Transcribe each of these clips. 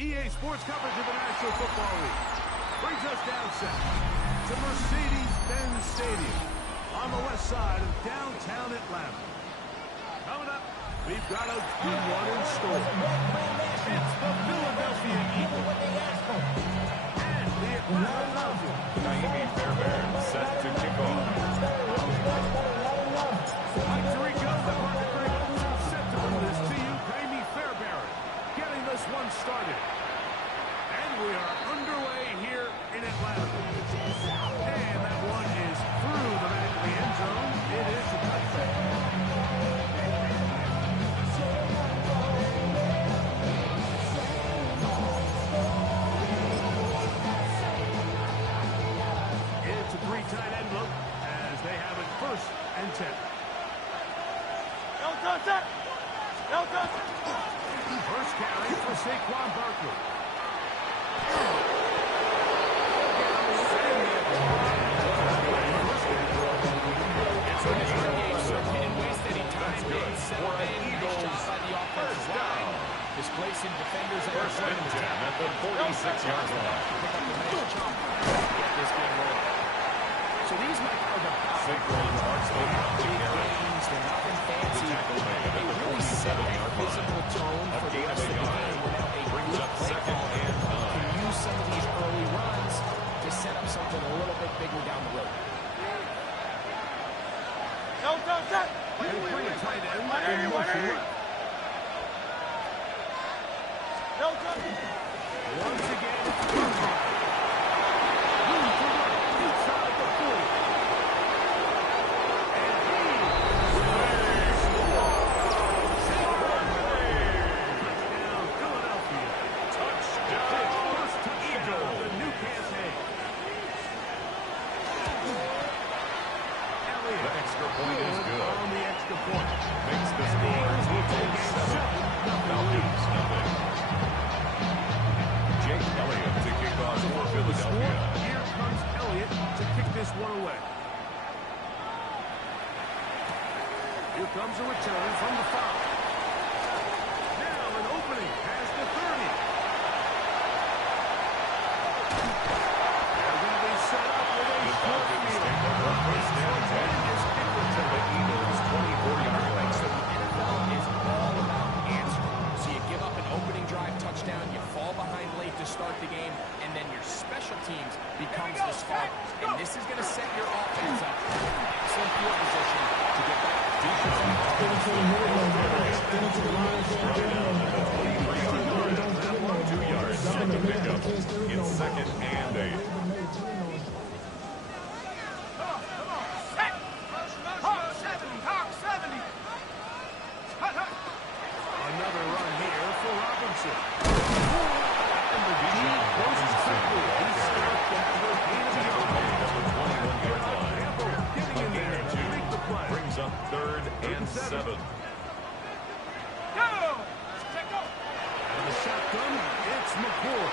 EA Sports coverage of the National Football League brings us down south to Mercedes-Benz Stadium on the west side of downtown Atlanta. Coming up, we've got a good one in store. It's the Philadelphia Eagles and the Atlanta Falcons. Naimi Fairbairn set to kick off. Mike Tirico, the Market Breakers, set to bring this to you. Naimi Fairbairn getting this one started. And we are underway here in Atlanta. And that one is through the back of the end zone. It is a touchback. It's a three-tight end look as they have it 1st and 10. First carry for Saquon Barkley. It's a short game, so he didn't waste any time. For an Eagles shot by the offensive line. Displacing 6-yard line. Pick up the nice chunk. Get this game rolling. So these are the Saquon Barkley on the carry. games. They're nothing fancy. They really set a physical tone for the rest of the game. Without a Brings good up play second call, and can use some of these early runs to set up something a little bit bigger down the road. They bring a tight end in motion left. Once again, it's room to run inside the 40. And touchdown, Philadelphia. Touchdown, First touchdown of the new campaign. Elliott. The extra point is good. On the extra point. Makes the score equal 7. Falcons, nothing. Jake Elliott to kick off for Philadelphia. Here comes Elliott to kick this one away. Here comes a return from the 5. Now an opening past the 30. They're going to be set up with a The short Falcons field. take over first down 10. To the Eagles' 24-yard line. So the NFL is all about answering. So you give up an opening drive touchdown, you fall behind late to start the game, and then your special teams becomes the spark. And this is going to set your offense up in an excellent field position to get back. Two yards on the pickup in second and 8. Another run here for Robinson. And the deep closes quickly. He stopped at the gain of the Campbell getting in there to make the play. Brings up 3rd and 7. And the shotgun, it's McCoy.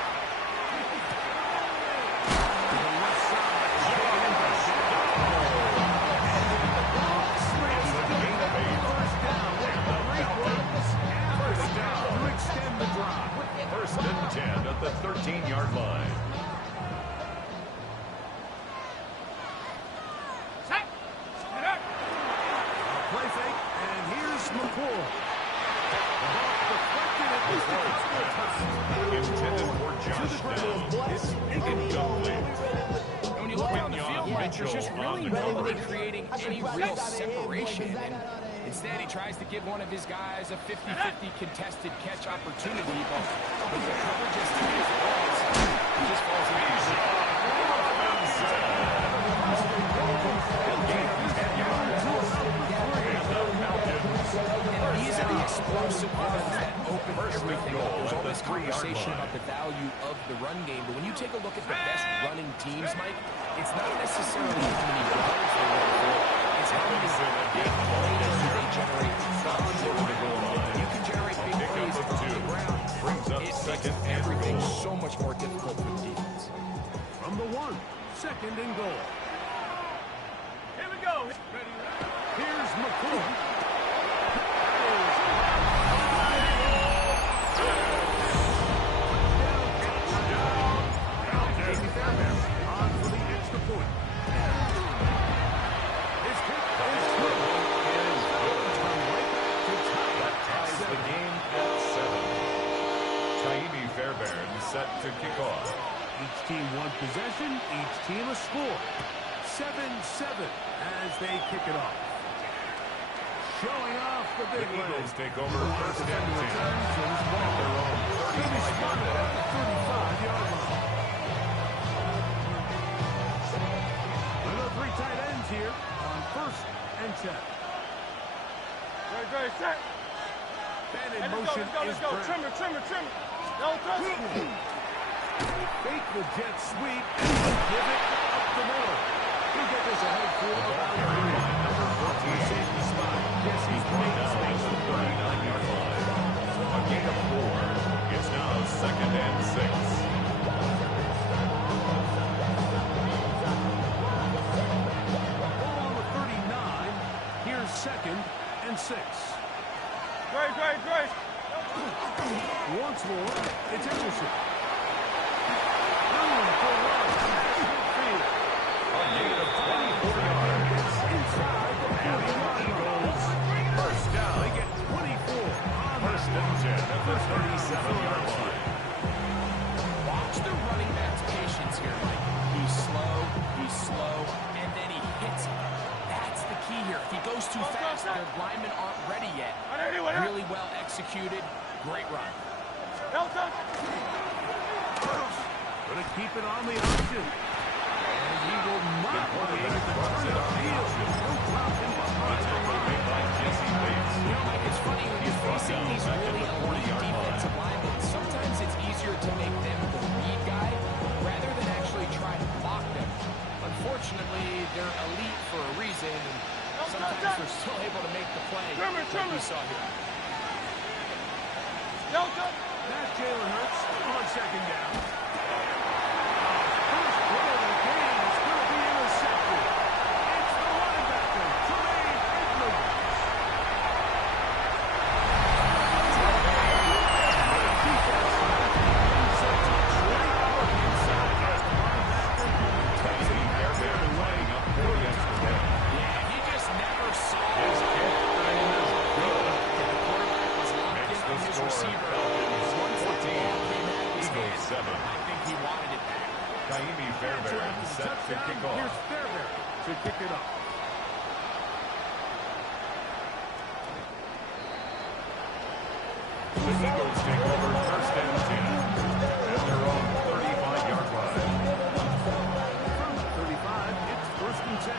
To the left side. Taken in by Shaq. And the ball slams to the first down. What a great run. First down to extend the drive. 1st and 10 at the 13-yard line. Play fake, and here's McCoy. The ball deflected at least a couple of times. Intended for Josh Down. It's incomplete. When you look down the field, Mitchell's just really nobody creating any real separation. And instead, he tries to give one of his guys a 50-50 contested catch opportunity, but with the coverage as tight as it was, he just falls into the And these are the explosive runs that open everything up. There's all this conversation about the value of the run game, but when you take a look at the best running teams, Mike, it's not necessarily how many yards they run for, it's how many big plays do they generate on the goal line. You can generate big plays on the ground. It makes everything so much more difficult for the defense. From the 1, 2nd and goal. Here we go. Here's McCoy. On for the extra point. His kick is good. That ties the game at 7. Taimi Fairbairn set to kick off. Each team one possession, each team a score. 7-7 as they kick it off. Showing off the The big Eagles legs. take over first and 10. Returns to his ball. Their own He'll be 35-yard spotted at line. the 35-yard line. Another 3 tight ends here on 1st and 10. Great, set. Man in Hey, motion let's is go. Brown. Trimmer. No touch. They fake the jet sweep and give it up the middle. He'll get this ahead for about 3. Safety spot. Yes, he's made Now space. it's the 39-yard line. A gain of 4. It's now 2nd and 6. Ball on the 39. Here's 2nd and 6. Great. Once more, it's Anderson. moves too fast. Their linemen aren't ready yet. Really well executed. Great run. Going to keep it on the option. And he will not be able to turn the field. He'll drop him behind the line. You know, Mike, it's funny when you're facing these really elite defensive linemen, sometimes it's easier to make them the lead guy rather than actually try to block them. Unfortunately, they're elite for a reason, and sometimes they're still able to make the play like we saw here. That's Jalen Hurts on second down. First play of the game is going to be intercepted. It's the linebacker, Tremaine Edmonds. Yeah, he just never saw his kick. The quarterback was locked in on his receiver. Once the ball came out of his hand, I think he wanted it back. Taimi Fairbairn set to kick off. Here's Fairbairn to kick it up. The Eagles take over first and 10 at their own 35-yard line. From the 35, it's first and 10.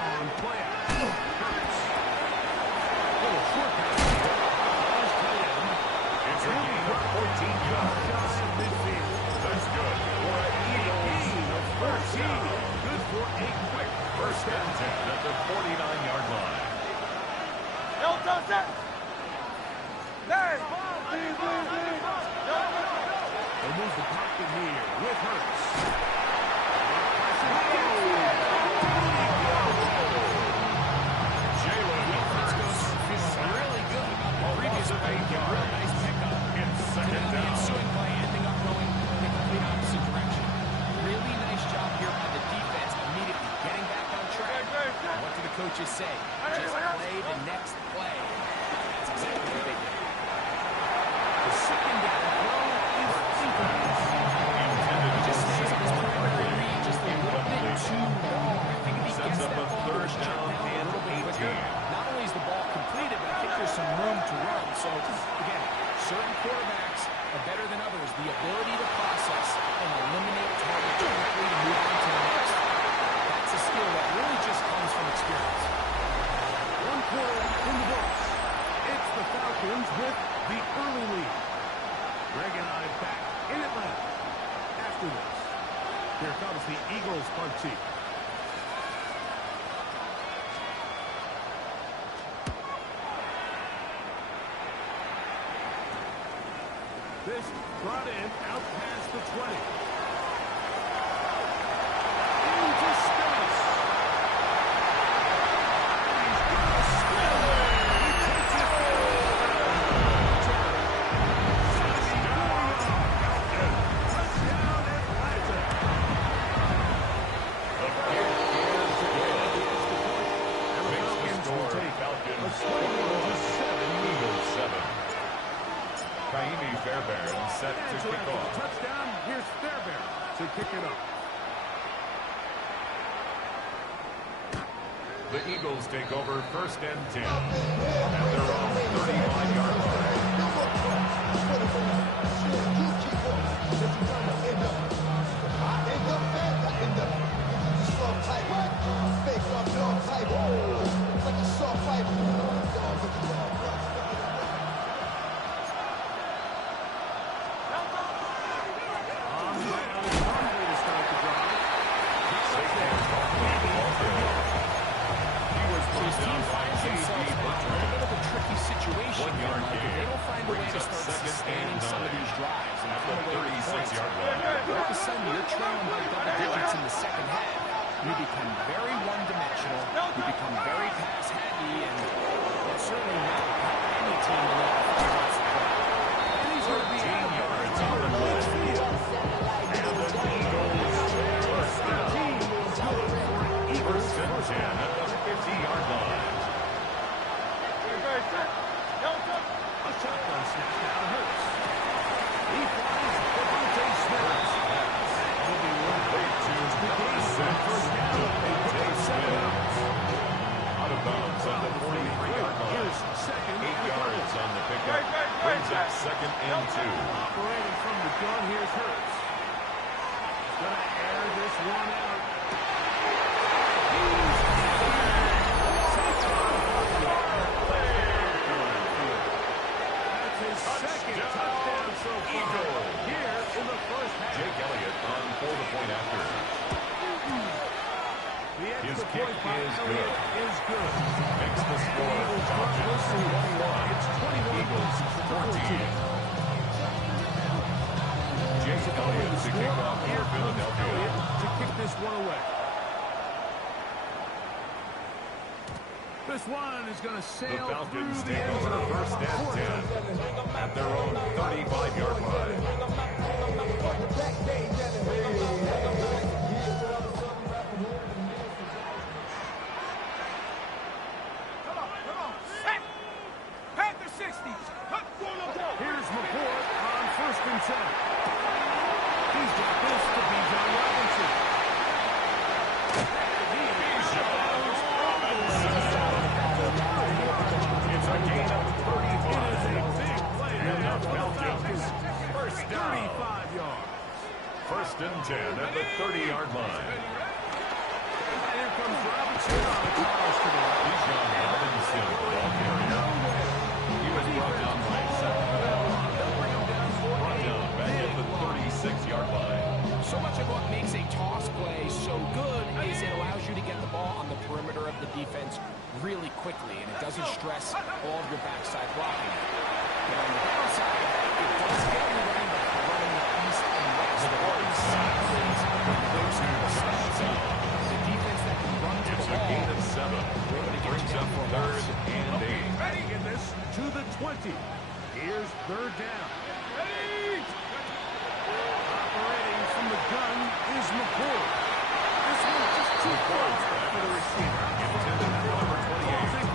On play action. Hurts. Little short pass. As tight end. It's a gain of 14 yards. Shy of midfield. That's good for an Eagles Gain of 14. Good for a quick first and 10 at the 49-yard line. They'll move the pocket here with Hurts. Jalen Hurts Feels really good about the previous play. Real nice pickup. in second The down. ensuing play ending up going in the complete opposite direction. Really nice job here by the defense, immediately getting back on track. What do the coaches say? Just play the next play. That's exactly what they did. The second down throw is incomplete. He just stays on his primary read just a little bit too long. I think if he Sets gets up that a ball to third his check down down a and little bit quicker, 18. not only is the ball completed, but I think there's some room to run. So, again, certain quarterbacks are better than others. The ability to process and eliminate targets quickly to move on to the next. That's a skill that really just comes from experience. One quarter in the books. It's the Falcons with the early lead. Greg and I back in Atlanta. After this, here comes the Eagles punt team. This brought in out past the 20. Into space. He's gonna spin it. He takes it touchdown Atlanta. Makes the score Falcons 4, Eagles 7. Taimi Fairbairn set to kick off. Touchdown. Here's Fairbairn to kick it up. The Eagles take over first and 10 at their own 35-yard line. On the ground, it's one way to start the drive. His team finds themselves now in a little bit of a tricky situation 1 here, yard Mike. If gain. they don't find a way Brings to up start second sustaining and some of 9 these drives and at put the away the points, 36-yard line. all of a sudden you're trailing by double digits in the second half. You become very one-dimensional. You become very pass-heavy, and it's certainly not how any team in the NFL wants to play. And he's going to be 13 yards on the play. And the Eagles first down. First and 10 at the 50-yard line. A shotgun snap now Hurts. He finds Devontae Smith. He'll be Complete to Gonna air this one out. That's his second touchdown so far here in the first half. Jake Elliott on for the point after. His kick is good. Is good. Makes the score Falcons 21. It's 21 Eagles 14. Jake Elliott to kick off for Philadelphia. To kick this one away. This one is going to sail The Falcons through the take end over zone. first and 10 at their own 35-yard line. Panther 60. Here's McCourt on first and 10. He's got this to Bijan Robinson. It's a gain of 35. It is a big play. And the Falcons first down. 35 yards. First and 10 at the 30-yard line. Here comes Robinson on the cross to the right. Bijan Robinson, ball carrier. He was brought down by a second. Brought down back at the 36-yard line. So much of what makes a toss play so good is it allows you to get the ball on the perimeter of the defense really quickly, and it doesn't stress all of your backside blocking. But on the downside, it does get you running the east and west. The defense that can run to It's the a gain ball. of 7. Brings up third and 8. Ready in this to the 20. Here's third down. Operating from the gun is McCourt. This one just too close for the receiver. Intended for number 28.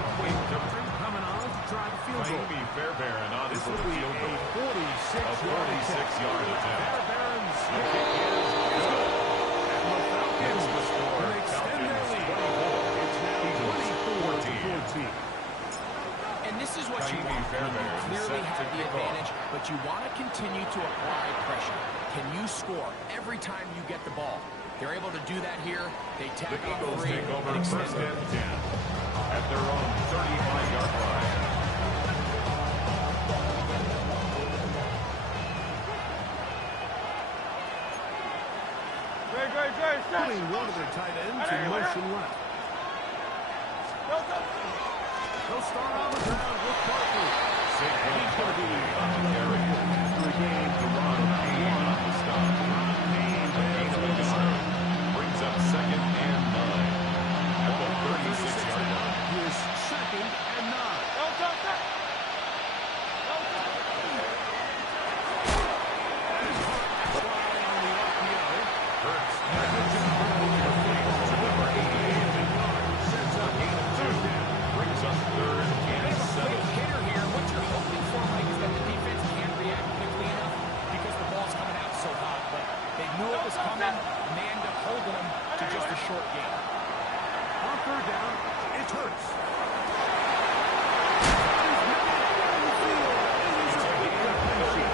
Coming on to try the field goal. Taimi Fairbairn on This for will the be field a goal. 46-yard attempt. 46-yard attempt. Fairbairn's The kick is good. and the Falcons Hits the score. will extend their Falcons lead. 24. It's now Eagles 24-14. And this is what you Taimi want. Fairbairn You clearly set to have the kick off. advantage, but you want to continue to apply pressure. Can you score every time you get the ball? They're able to do that here. They The tack on Eagles 3 take over and extend first it. and 10 at their own 35-yard line. Putting one of their tight ends in motion left. They'll start on the ground with Barkley. And he's going to be on the carry. After the game, Ron Payne on the stop. Brings up second and 9 at the 36-yard line. His second and 9. Hurts to number 88. Sends up gain of 2. Brings up third and 7. Hitter here, what you're hoping for, Mike, is that the defense can't react quickly enough because the ball's coming out so hot. But they knew it was coming, and they end up holding them to just a short game. On third down, it's Hurts. It's a gain of 33.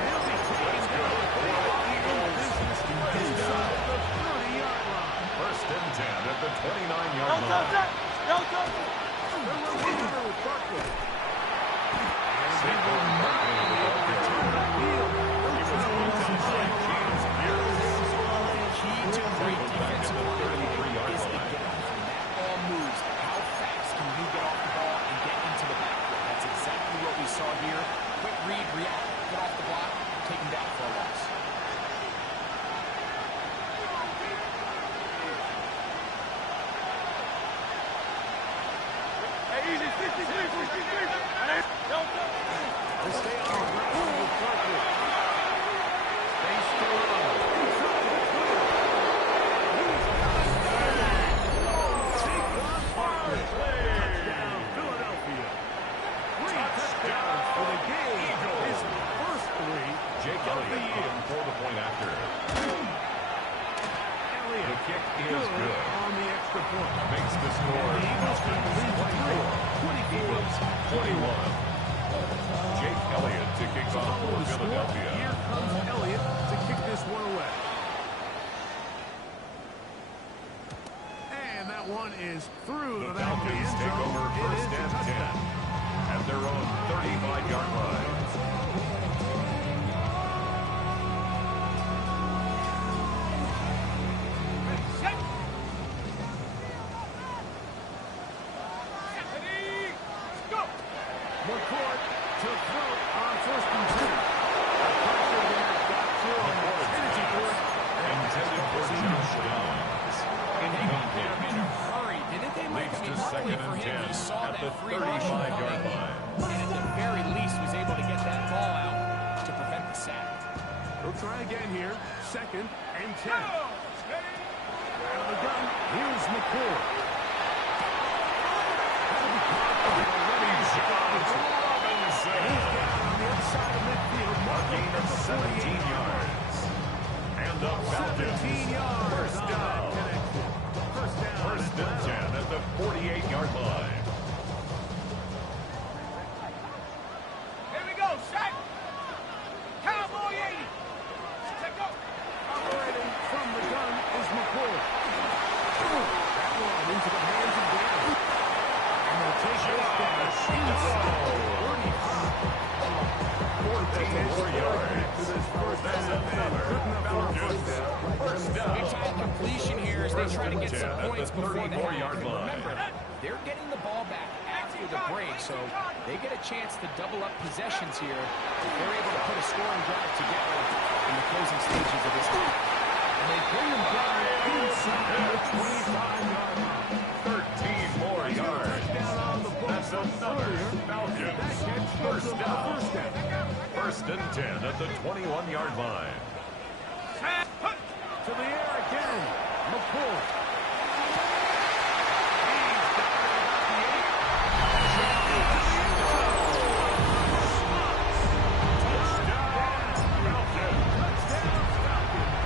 He'll be taken down by Eagles inside the 30-yard line. First and 10 at the 29-yard line. They're running with Barkley. Saquon Barkley with the ball return. He was put down by James Pierce. The key to great defensive the play 33-yard is the line. get off. And that all moves. How fast can you get off the ball and get into the backfield? That's exactly what we saw here. Quick read, react, get off the block, take him down for a loss. They stay on the ground with Barkley. They still on. one is through The the back of the Falcons end take zone. over It first is a and 10 touchdown. at their own 35-yard line. McCourt to throw on first and 10. Pressure there got to him. Energy for it. Intended for Josh Downs. Incomplete. Hurry, didn't they, Mike? Leads I to mean, luckily second for and him, 10 he saw at the that free motion 35-yard coming, line. and at the very least was able to get that ball out to prevent the sack. We'll try again here. Second and 10. Out of the gun, here's McCourt. Robinson. He's down on the outside of midfield. A gain of 17 yards. And the Falcons. 17 yards. First down. First down. First and 10 at the 48-yard line. Here we go, set. Cowboy 80. Let go. Operating from the gun is McCourt. That one into the hands of Dan. And they'll take it down. 14 yards. That's another Falcons first down. Big time completion here as they try to get some At the points before the 34-yard half. line. Remember, they're getting the ball back after the break, so they get a chance to double up possessions here if they're able to put a scoring drive together in the closing stages of this game. And they bring him down inside the 25-yard line. 13 more yards. That's another Falcons first down. First and 10 at the 21-yard line. To the air again. McCourt. He's got it about the 8. Touchdown, Falcons.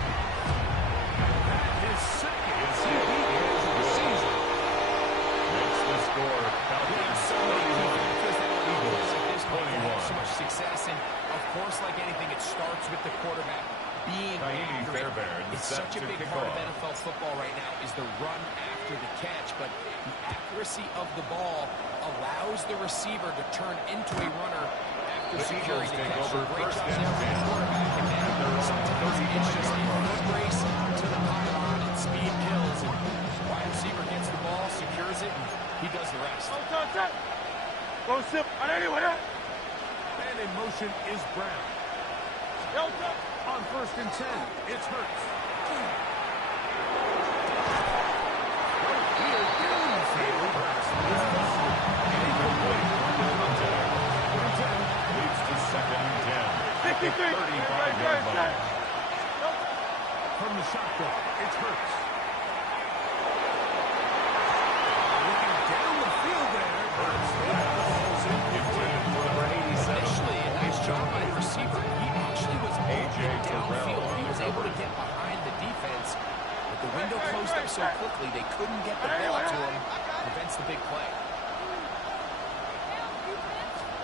That is second. Season. Makes the score Falcons So many key 31. factors that will Eagles at this point to have 21. so much success, and of course, like anything, it starts with the quarterback being Naimi accurate. Fairbairn It's set such a to big kick part off. of NFL football right now is the run after the catch, but the accuracy of the ball allows the receiver to turn into a runner after The securing Eagles the take catch. So over great first job and there from the 10. quarterback, and then At their own sometimes it's just a 35-yard foot line. race to the pylon, and speed kills, and wide receiver gets the ball, secures it, and he does the rest. Go sip. And in motion is Brown. On first and 10, it's Hurts. Right here, downfield. Leads to second and 10 at the 35-yard line. From the shotgun, it's Hurts. Looking down the field there. Hurts falls intended for number 87. Initially, a nice job by the receiver. He actually was A.J. open downfield. Terrell He was able to recovered. get behind the defense, but the window closed up so quickly they couldn't get the ball to him. Prevents the big play.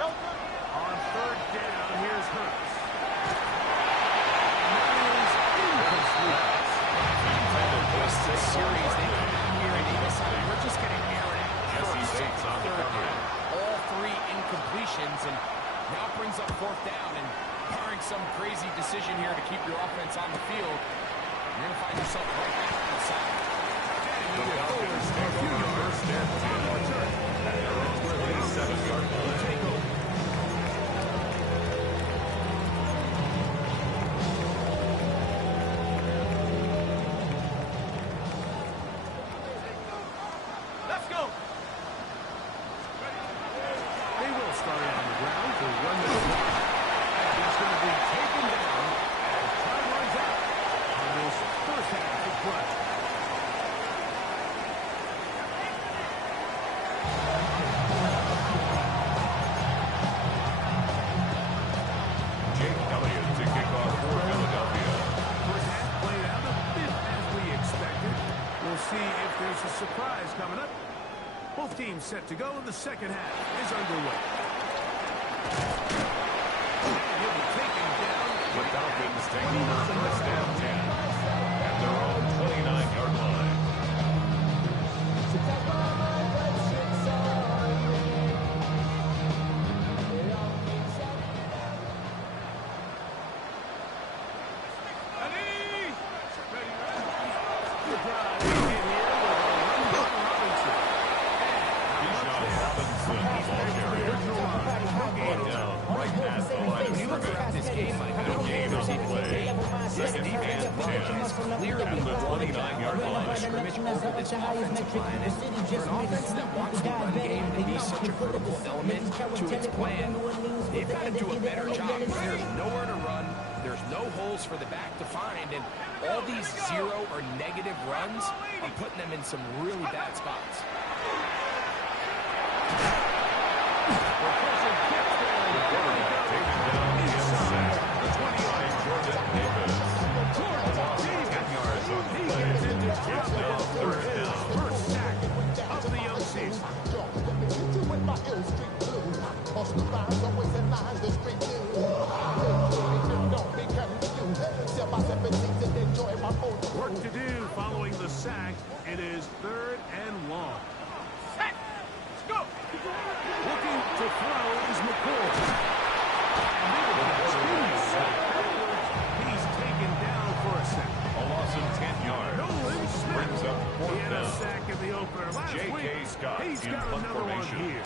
On third down, here's Hurts. And that is incomplete. Rest of the series, they come out here and they decide we're just going to air it out. Jesse First, Bates on the third cover. down. All three incompletions, and now it brings up fourth down, and barring some crazy decision here to keep your offense on the field, you're going to find yourself right back on the side. The Falcons take over first and 10 at their own 27-yard line. Let's go. They will start it on the ground to run the clock. And he's going to be taken down as time runs out on this first half of play. Jake Elliott to kick off for Philadelphia. First half played out a bit as we expected. We'll see if there's a surprise coming up. Both teams set to go. The second half is underway. And he'll be taken down. The Falcons take over first and 10 at their own 29-yard line. drive. He hit here with a run by Robinson. Robinson, the ball carrier. Brought down right at the line of When you look scrimmage. at this game, Mike, I don't think there's even debate. This defense is clearly At the 29-yard line of scrimmage over this offensive line. And for an offense that wants the run game to be such a critical element to its plan, they've got to do a better job. There's nowhere to run. There's no holes for the back to find. And all these zero or negative runs are putting them in some really bad spots. Work to do following the sack. It is 3rd and long. Set. Let's go. Looking to throw is McCoy. He's taken down for a sack. A loss of 10 yards. Nolan Smith Brings up He 4th had a down. sack in the opener last J.K. week. Scott He's in got punt another one formation. here.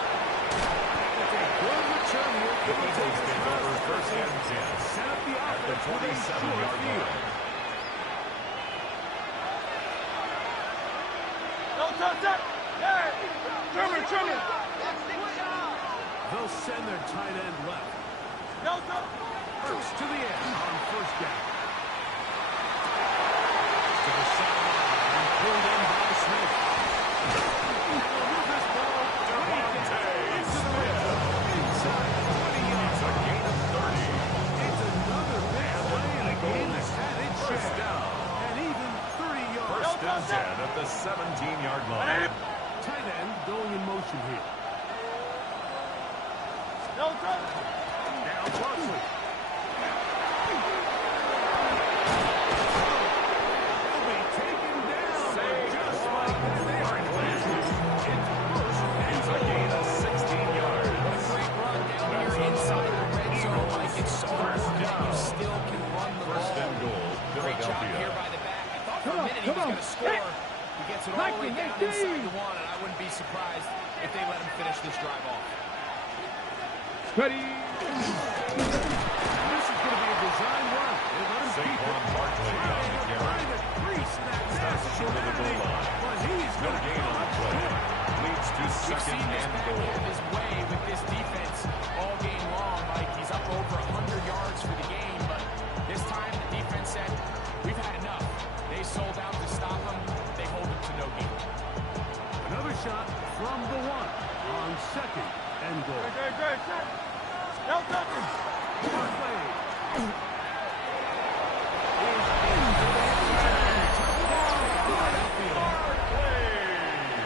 It's a good return here. The Eagles take over 1st and 10. Set up the At the offense. 27-yard line. No touch up. Hey. Trimmer. They'll send their tight end left. No touch. First to the end on 1st down. To the sideline and pulled in by Smith. And they'll move this ball into the red zone. Inside 20 yards. It's a gain of 30. It's another big play in a game that's had its First share. down. And even 30 yards. 1st and 10 at the 17-yard line. Tight end going in motion here. No touch. Now Barkley. He'll be taken down. Just like that. They are It's a gain of 16 yards. What a great run down here inside the red zone. Like it's so important that you still can run the First ball. and goal, Great job here Philadelphia. by the back. I thought for a minute he was going to score. He gets it all the way down inside the 1, and I wouldn't be surprised if they let him finish this drive off. Ready. This is going to be a design run. They let him keep Saquon it. Barkley on the carry. Trying to crease that Stops short of the goal line. But he's No got gain on the play. Leads to We've 2nd seen this and back goal. end of his way with this defense all game long. Like he's up over 100 yards for the game, but this time the defense said, we've had enough. They sold out to stop him. They hold him to no gain. Another shot from the 1 on 2nd and goal. Great. Set. No touch. Barkley.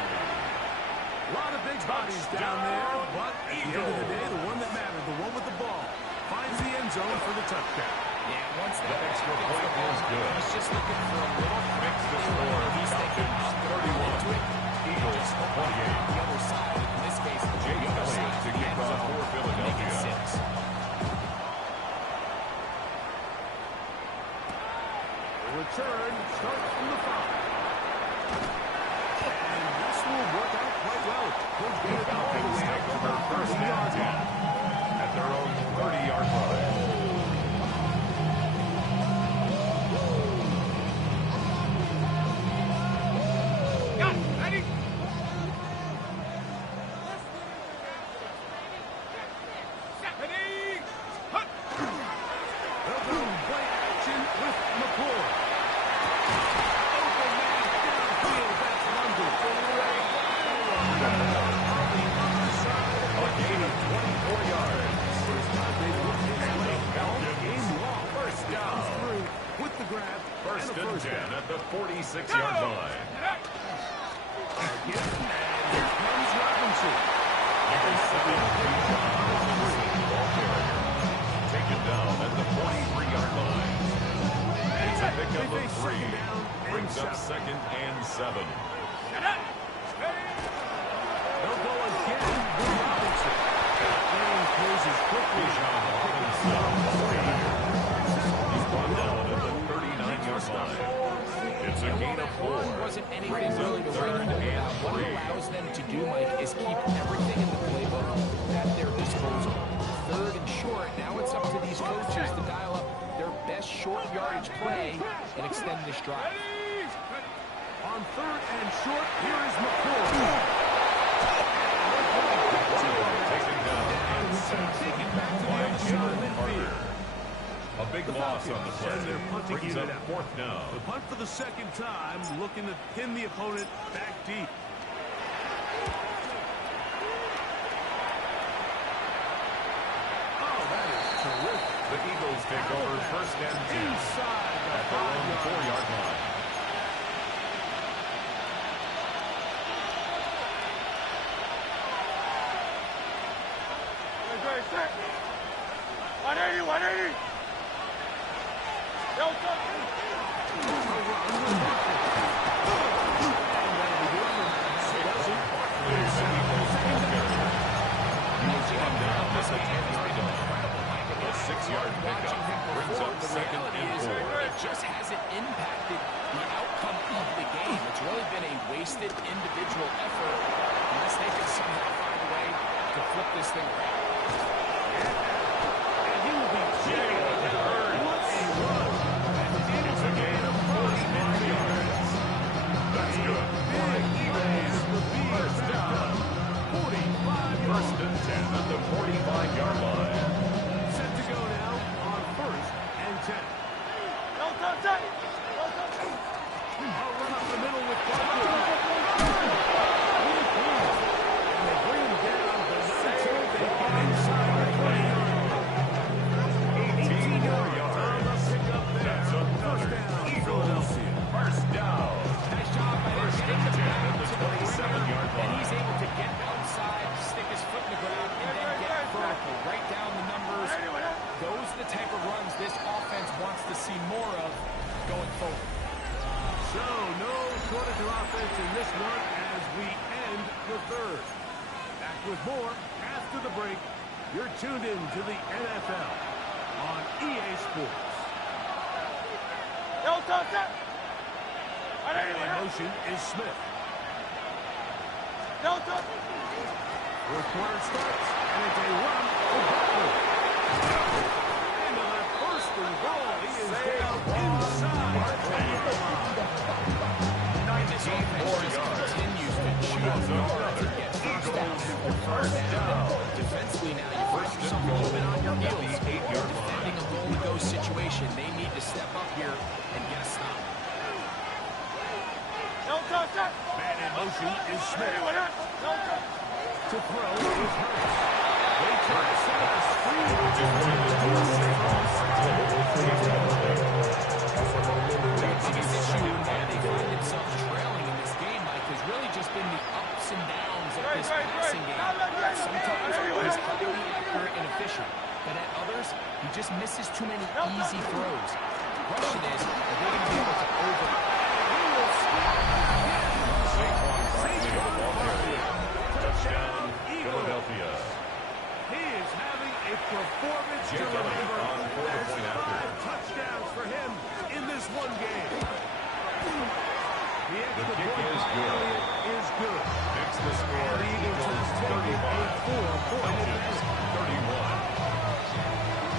A lot of big bodies down there, but at the end of the day, the one that mattered, the one with the ball, finds the end zone for the touchdown. Yeah, once The that extra point is good. he's just looking for a little Makes the score He's thinking Falcons up and into 31. it. Eagles 28. The other side, in this case, Jake the other Elliott side to of the kick end off zone, for make Philadelphia. it 6. The return starts from the 5. And this will work out quite well. Coach David Falcons take over 1st and 10 at their own 30-yard line. Got it. Ready. Ready. Hut. They'll go play action with McCoy. Open man downfield. That's London. A gain of 24 yards. First time they've looked this way all game long. First down. Through with the grab. First and a and first 10 down. at the 46-yard line. Again, and here comes Robinson. Ball carrier. Taken down at the 43-yard line. It's a pickup They of face 3. second down and Brings up 7. 2nd and 7. They'll go again with Robinson. That game closes quickly. yardage play and extend this drive. On 3rd and short, here is McCoy. Taken back to the other side of midfield. A big loss on the play. Brings up 4th down. The punt for the 2nd time, looking to pin the opponent back deep. Oh, that is terrific. The Eagles take over 1st and 10 Inside the at their own 4-yard line. Set. 180, 180. Yo, A 6-yard pickup brings up 2nd and 4. It just hasn't impacted the outcome of the game. It's really been a wasted individual effort unless they can somehow find a way to flip this thing around. And he will be jailed. What a run. It's a gain of 45 yards. That's good. Big plays for being backed up. 45 yards. 1st and 10 at the 45-yard line. Set to go now on 1st and 10. Yo, set. I'll run up the middle with Falcons. And they bring him down, but not until they get inside the 20-yard line. 18 yards on the pickup there. That's another 1st down, Eagles. Philadelphia. 1st down. Nice job by them getting the 10 ball at the to the 27-yard perimeter, and line. he's able to get outside, stick his foot in the ground, and then get vertical. Right down the numbers. Those are the type of runs this offense wants to see more of going forward. So, no shortage of offense in this one as we end the 3rd. Back with more after the break. You're tuned in to the NFL on EA Sports. Yo, set. 180, In motion is Smith. Yo, set. 4th quarter starts, and it's a run for Buckley. And on that 1st and goal, he is down inside the 10-yard line. And this offense just continues to chew up yards and get first down after first down. Defensively now, you find yourself a little bit on your heels. Defending a goal-to-go situation, they need to step up here and get a stop. Yo, set. Man in motion is Smith. To throw is Hurts. They try to set up a screen. The biggest issue and why they find themselves trailing in this game, Mike, has really just been the ups and downs of this passing game. Sometimes he's highly accurate and efficient, but at others, he just misses too many easy throws. The question is, are they going to be able to overcome? Touchdown, Philadelphia. He is having a performance to remember. That's 5 touchdowns for him in this one game. The extra kick point is by good. Elliott is good. Makes the score And the Eagles have taken a 4-point Falcons, advantage. 31.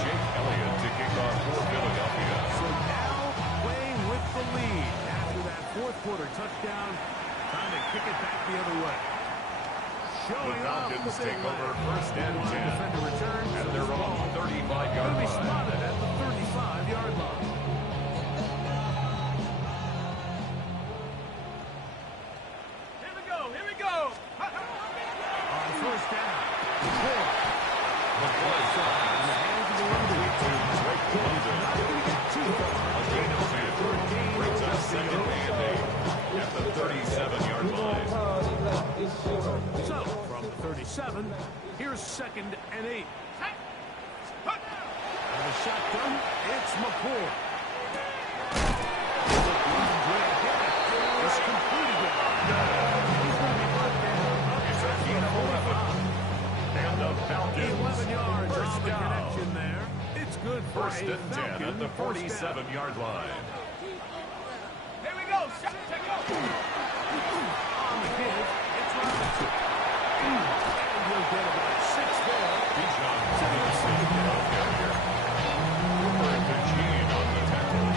Jake Elliott to kick off for Philadelphia. So now playing with the lead after that 4th quarter touchdown, trying to kick it back the other way. The Showing off the Falcons big take over leg. 1st and One 10 defender returns. at their own 35-yard Going to be line. spotted at the 35-yard line. Here we go. On 1st down, McCoy. McCoy in the hands of the running back. Not going to get too far. A gain of 2. Brings up 2nd and 8 at the 37-yard line. So, from the 37, here's 2nd and 8. And a shotgun, it's McCoy. It's completed. He's going to be brought down. It's a gain of 11. And the 11 Falcons, yards on first the down. connection there. It's good for 1st a and 10 Falcon at the first down. 47-yard line. Here we go. Check go. On the give, it's Robinson. And he'll get about 6 there. Bijan Robinson out there. Cooper and Eugene on the tackle.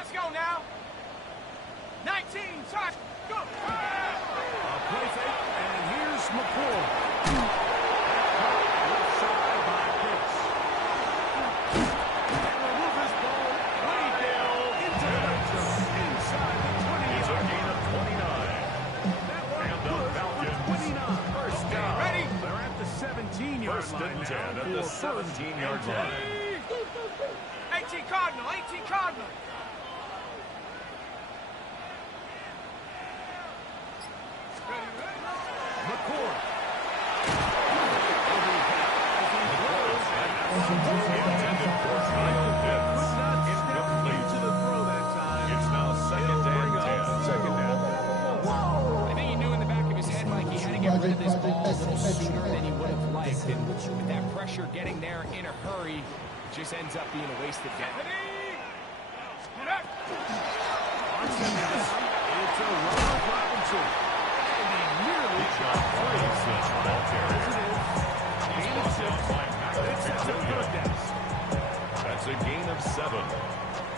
Let's go now. 19, shot, go. Play fake, and here's McCoy. Left side by Pitts. And the move is ball way down into the red zone, inside the 20. It's a gain of 29. And the Falcons, 29. first down. Ready? They're at the 17-yard First line and 10 now at the 17-yard line. 18 Cardinal, 18 Cardinal. McCoy. Intended for Michael Pitts. Incomplete. To the throw that time. It's now second and 10. Second down. I think he knew in the back of his head, Mike, he had to get rid of this ball a little sooner than he would have liked. And with that pressure getting there in a hurry, it just ends up being a wasted down. It's a Ronald Robinson. And he nearly got free. Ball carrier. Gain of 6. It's a third down. That's a gain of 7.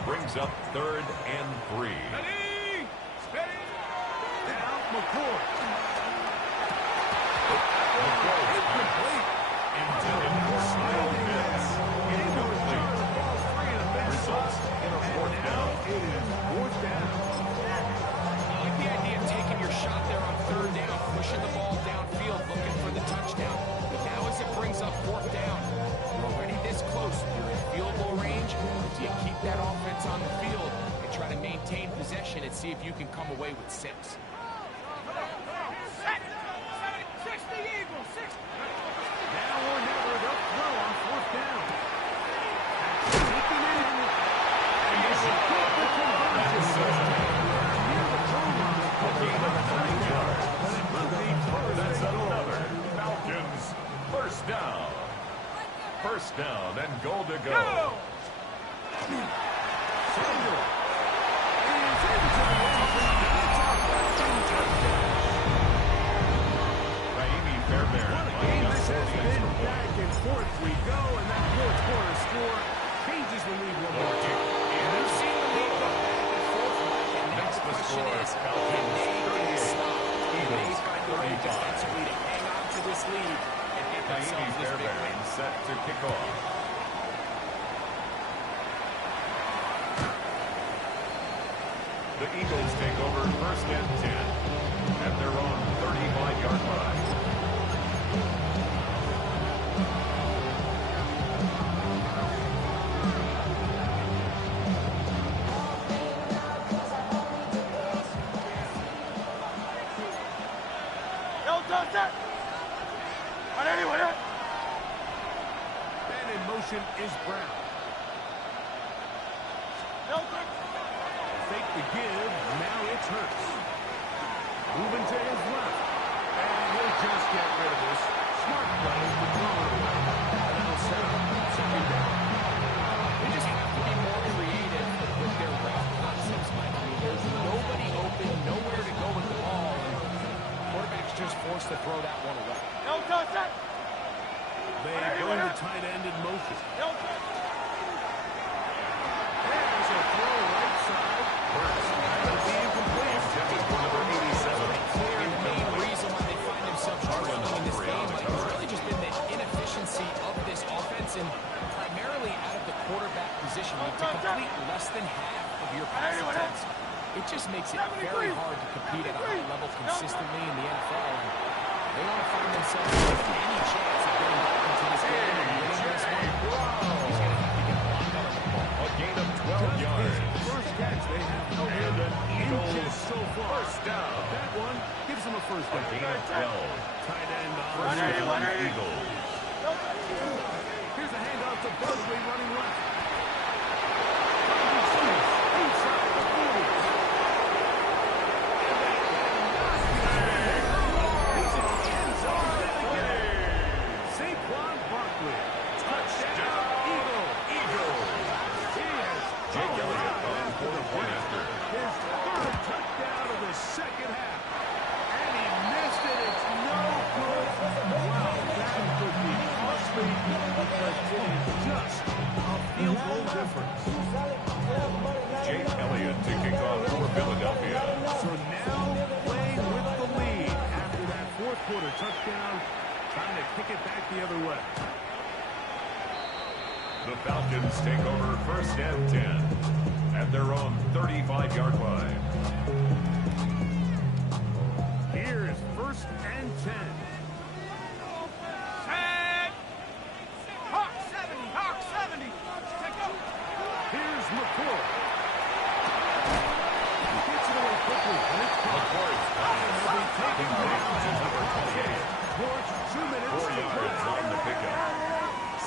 Brings up 3rd and 3. Ready? Steady. Now McCoy. Incomplete. Intended for Michael Pitts. Incomplete. Results in a 4th down. It is 4th down. I like the idea of taking your shot there on 3rd down, pushing the ball downfield, looking for the touchdown. But now as it brings up 4th down, you're already this close. You're in field goal range. Do you keep that offense on the field and try to maintain possession and see if you can come away with 6? 60 Eagles, 60. Now or never, they'll throw on 4th down. Taking in. And it's a quick conversion. Near the goal line. Gain of 9 yards. That's another. Falcons, first down. First down and goal to go. Samuel is into the end zone. It's a rushing touchdown. Raimi Fairbairn. What a game this has been. Back and forth we go, and that 4th quarter score changes the lead one more time. We've seen the lead go back and forth, Mike, and now That's the the question score. is, Falcons, can they get 38. stopped? Can they Eagles, find a way 35. defensively to hang on to this lead and get Raimi themselves this big win? Fairbairn set to kick off. The Eagles take over 1st and 10 at their own 35-yard line. Yo, touch that. Ready? Then in motion is Brown. Yo, touch. Fake the give, now it's Hurts. Moving to his left. And he'll just get rid of this. Smart play to throw it away. And that'll set up 2nd down. They just have to be more creative with their route concepts, Mike. I mean, there's nobody open, nowhere to go with the ball. And quarterback's just forced to throw that one away. Yo, touch that. They go to tight end in motion. Yo, touch. There's a throw right side. Hurts. That'll be incomplete. Intended for number 87. Clear the main reason why they find themselves struggling in this game. Like, it's really just been the inefficiency of this offense and primarily out of the quarterback position. Like, to complete less than half of your pass attempts, it just makes it very hard to compete at a high level consistently in the NFL. And they want to find themselves with any chance of getting back into this game and winning this one. He's going to have to get a lot better with the ball. A gain of 12 yards. First catch, they have no And an Eagles inches so far. first down. That one gives them a first A down. gain of 12. Tight end on First the down, field. Eagles. Here's a handoff to Buzzley running left. Inside the 40. He's in the end zone. Saquon Barkley. Touchdown, Eagles. He has Jake Elliott on for the point after. his 3rd touchdown of the 2nd half. And he missed it. It's no good. Wow, that could be costly because it is just a field difference. Jake Elliott to kick off for Philadelphia. So now playing with the lead after that fourth quarter touchdown, trying to kick it back the other way. The Falcons take over 1st and 10 at their own 35-yard line. Here is 1st and 10. Set. Hawk 70. Hawk 70. Here's McCoy. He gets it away quickly, and it's McCoy's and he'll be taken down to number 28. George, 2 minutes 4 to yards play. on the pickup.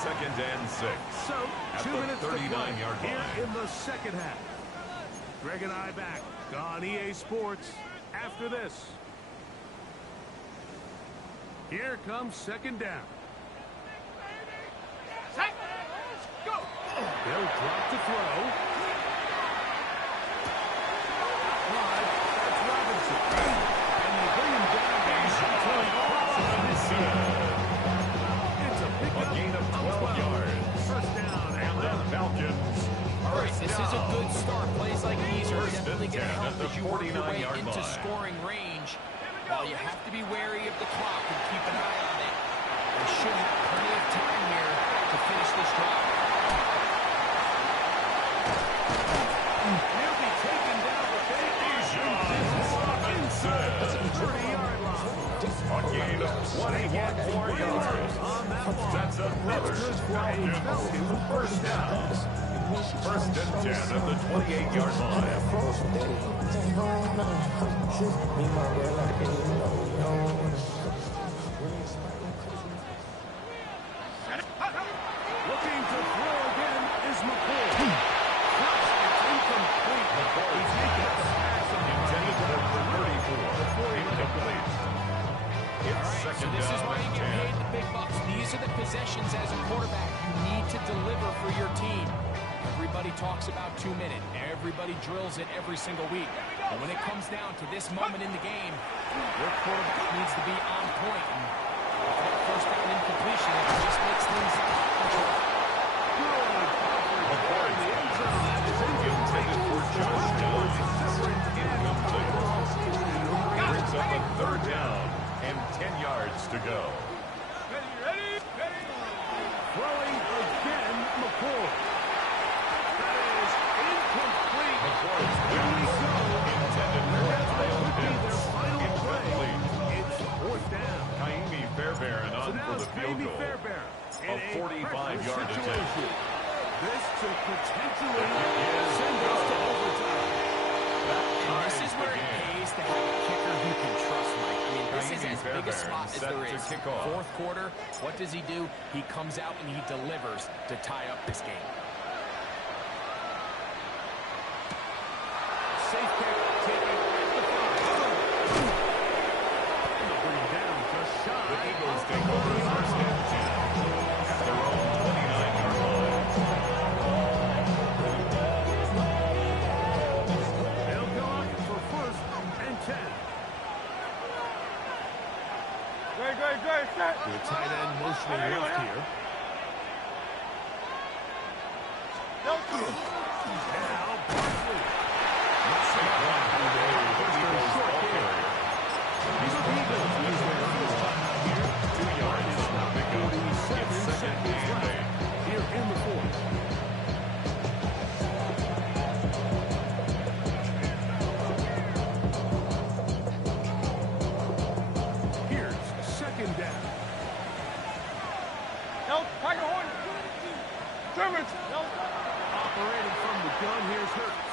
2nd and 6. So, at 2 the minutes to play 39-yard here line. in the second half. Greg and I back on EA Sports after this. Here comes 2nd down. Set. Go. They'll drop to throw. Wide, that's Robinson. And they bring him down. It's a A pickup gain of 12 yards. First down, And the Falcons All are right, this is a good start. Plays like these are First and definitely going to 10 help at the as you work your way 49-yard into line. scoring range. While you have to be wary of the clock and keep an eye on it, they should have plenty of time here to finish this drive. He'll be taken down with inside the 30-yard line. a gain of 24 yards. That's another Falcons first down. 1st and 10 at the 28-yard line. Looking to throw again is McCoy. It's incomplete. He's making the pass on Intended for 34. Incomplete. It's So 2nd this is down why you and get 10. paid the big bucks. These are the possessions as a quarterback you need to deliver for your team. Everybody talks about 2 minutes. Everybody drills it every single week. But when it comes down to this moment in the game, your quarterback needs to be on point. And with that first down incompletion, it just makes things a lot more. McCoy's intended for Josh Downs. Incomplete. Brings up a 3rd down and 10 yards to go. Ready. throwing again, McCoy. That is incomplete. McCoy's Here we go. intended for Kyle Could be their Pitts. final play. Incomplete. It's 4th down. Kaimi Fairbairn So on now for it's the field Jamie goal. Fairbairn in A 45-yard pressure attempt. situation. This to potentially send us to overtime. And this is where it pays to have a kicker you can trust, Mike. I mean, this is as big a spot as there is. Kick off. Fourth quarter, what does he do? He comes out and he delivers to tie up this game. Safe kick taken at the 5. They'll bring him down just shy. The Eagles take over 1st and 10 at their own 29-yard line. They'll go up for 1st and 10. Great. Set. The tight end motioning left here. Don't Now, Barkley. Here in the 4th. Here's 2nd down. Help. Tiger Horn. Germans. Help. Operating from the gun, here's Hurts.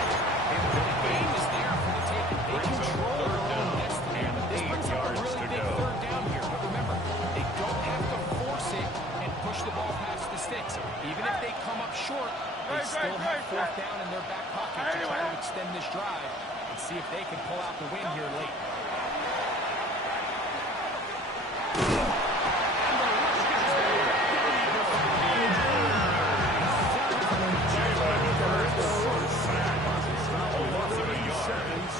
Game is there for the taking. They control their own destiny. This brings up a really big 3rd down here. But remember, they don't have to force it and push the ball past the sticks. Even if they come up short, they still have 4th down in their back pocket to try to extend this drive and see if they can pull out the win here late.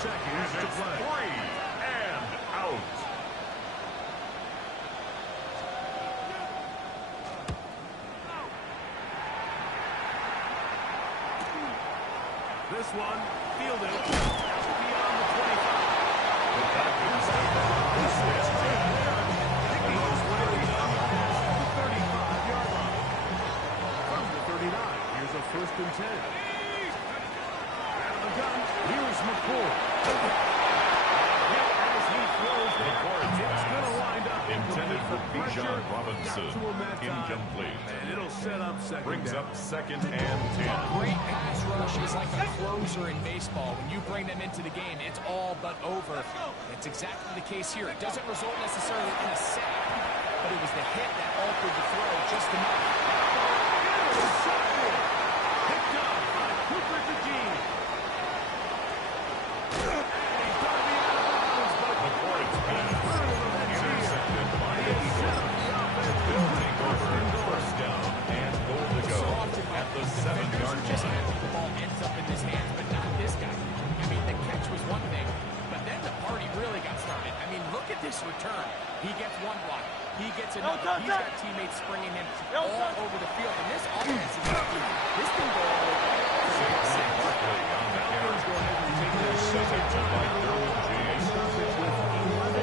Seconds to play. 3 and out. this one. Fielded out beyond the 25. The Falcons have the first and 10. Picking his way down past the 35-yard line. From the 39, here's a 1st and 10. Out of the gun, here's McCoy. As he throws that, it's going to wind up Intended for Bijan Robinson. Incomplete. And it'll set up second Brings down. up 2nd and 10. Great pass rush is like a closer in baseball. When you bring them into the game, it's all but over. That's exactly the case here. It doesn't result necessarily in a sack, but it was the hit that altered the throw just enough. Picked up by Cooper DeJean. McCoy's pass. Intercepted by the They'll take over 1st down and goal to go at the 7-yard Just line. the ball ends up in his hands, but not this guy. I mean, the catch was one thing, but then the party really got started. I mean, look at this return. He gets one block. He gets another. He's got teammates springing him all over the field. And this offense is this can go all the way. Barkley on the carry. Intercepted by Derwin James.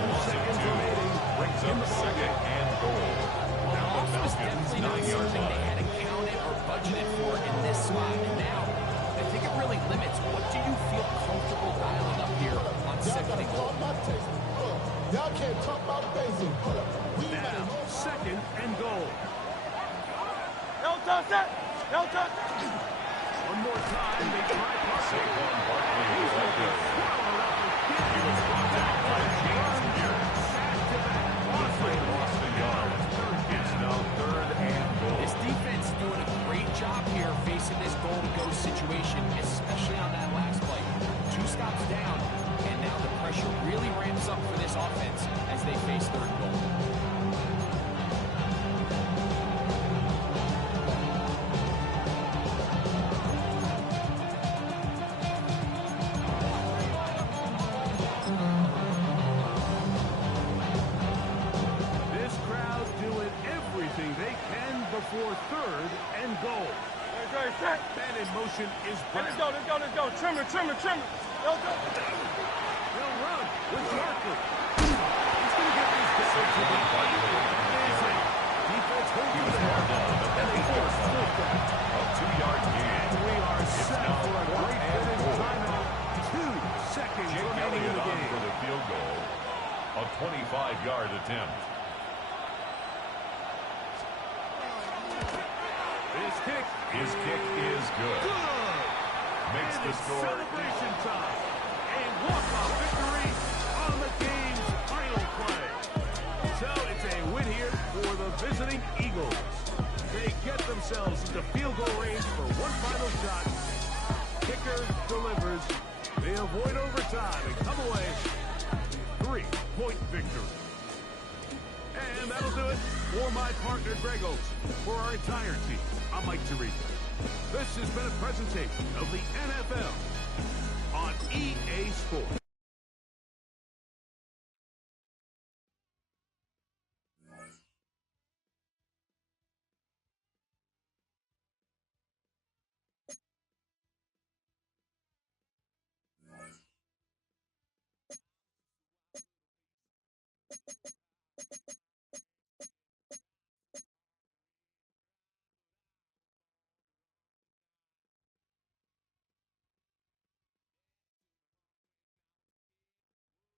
Loss of 2. Brings up 2nd and goal. Now the This was Falcons definitely not 9-yard something they line. had accounted or budgeted for in this spot. And now, I think it really limits what do you feel comfortable dialing up here on 2nd and goal. Y'all can't talk about basic. Now, 2nd and goal. Don't touch that. Don't touch that. One more time, they try passing. Saquon Barkley was up there. He was brought down by James Pierce. Barkley lost a yard. It's now 3rd and goal. This defense is doing a great job here facing this goal-to-go situation, especially on that last play. 2 stops down, and now the pressure really ramps up for this offense as they face 3rd goal. This crowd doing everything they can before 3rd and goal. Ready, set. Man in motion is Brown. Let's go, let's go, let's go. Trim it, trim it, trim it. Don't touch it. They'll run with Barkley. He's going to get these guys to the amazing. Defense holds He was them held there, on, and they force a fullback. A 2-yard gain. We are It's set now for a 4th great and finish goal. timeout. 2 seconds Jake remaining in Elliott the on game. for the field goal. A 25-yard attempt. His kick is good. Makes And the it's score. celebration time. A walk-off victory on the game's final play. So it's a win here for the visiting Eagles. They get themselves into field goal range for one final shot. Kicker delivers. They avoid overtime and come away 3-point victory. And that'll do it for my partner, Greg Olson. For our entire team, I'm Mike Tirico. This has been a presentation of the NFL on EA Sports.